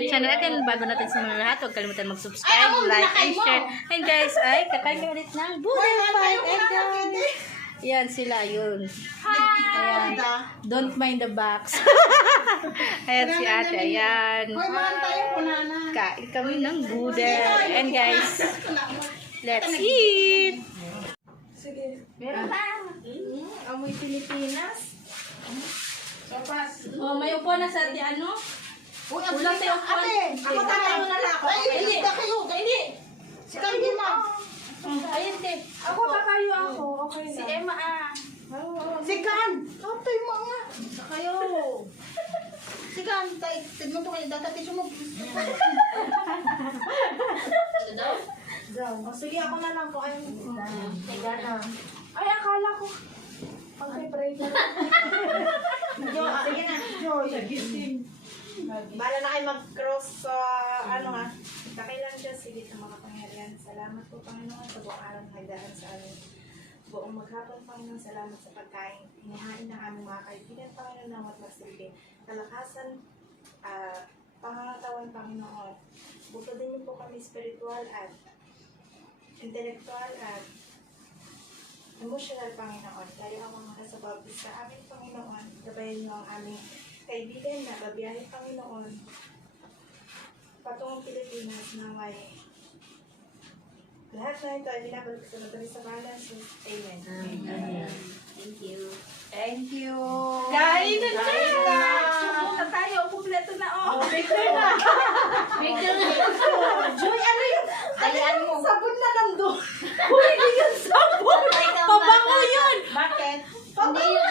my channel. At yan, bago natin sa mga lahat, huwag kalimutan mag-subscribe, like, and share. And guys, ay, kakain ulit ng Boodle Fight. And guys, yan sila, yun. Ayan. Don't mind the box. Ayan si ate, ayan. Kain kami ng Boodle. And guys, let's eat! Sige. Meron pa. Amoy Pilipinas. Sopas. Oh, may upo na sa ano? Uy, Ulang tayo upuan. Ako tayo na lang. Ay, hindi ka kayo. Hindi. Si Cardi ma. Ayun, te. Ako kakayo ako. Okay na. Si Emma, Si Kan. Tatay mo nga. Kayo. Si Kan. Tignan to kayo. Dati sumog. O sige, ako na lang po. Ay, ay akala ko. Pag-break na. Sige na. Joy. Bala na kayo mag-cross sa ano nga. Kakilan siya, sige sa mga pangyarihan. Salamat po, Panginoon, sa buong araw na nagdaan sa amin. Buong maghapon, Panginoon, salamat sa pagkain. Hinihain ng aming mga kaibigan, Panginoon, na magmasilbi. Kalakasan, pangangatawan, Panginoon. Bukod din niyo po kami spiritual at intellectual at emotional, Panginoon. Kayo ang mga kasababis sa aming Panginoon. Gabayan niyo ang aming kaibigan na babiyahe, Panginoon, patungong Pilipinas na may lahat na ito ay binabalik sa madali sa balance. Amen. Thank you. Thank you. Kain na na! Kain na tayo. Kumpleto na, oh. Victor na! Joy, ano yun? Ayan mo. Sabon na lang doon. Uy, hindi yun sabon! Pabango yun! Bakit? Hindi yun.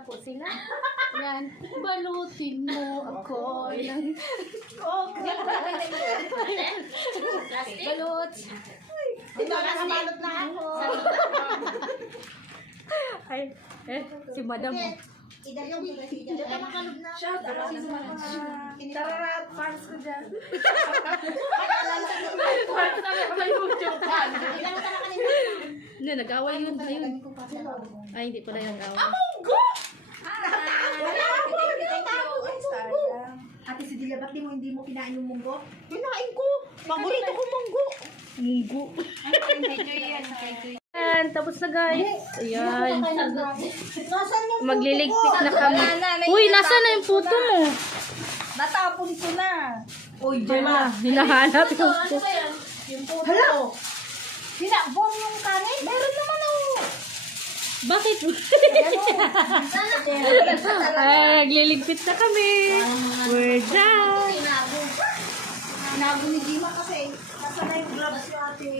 Po sila. Yan. Balutin mo ako ng balut. Ito, nakabalot na ako. Ay, si madam. Ida yung ida ka makalog na. Shout out sa mga tararat fans ko dyan. Fans na may YouTube. Ilan ka na kanina? Hindi, nag-away yun. Ayun. Ay, hindi pala yung nag-away. Munggo! Ate Sidilia, ba't hindi mo kinain yung munggo? Kinain ko. Paborito ko munggo. Munggo. Ayan, tapos na guys. Ayan. Nasaan yung Magliligpit na kami. Uy, nasa na yung puto mo? natapon ko na. Uy, Wala, hinahanap yung puto. Yung puto. Hala! Sinabong yung kanin? Meron naman oh. Bakit? Ay, nagliligpit na kami. We're done. Sinago ni Gima kasi nasa na yung gloves yung ate.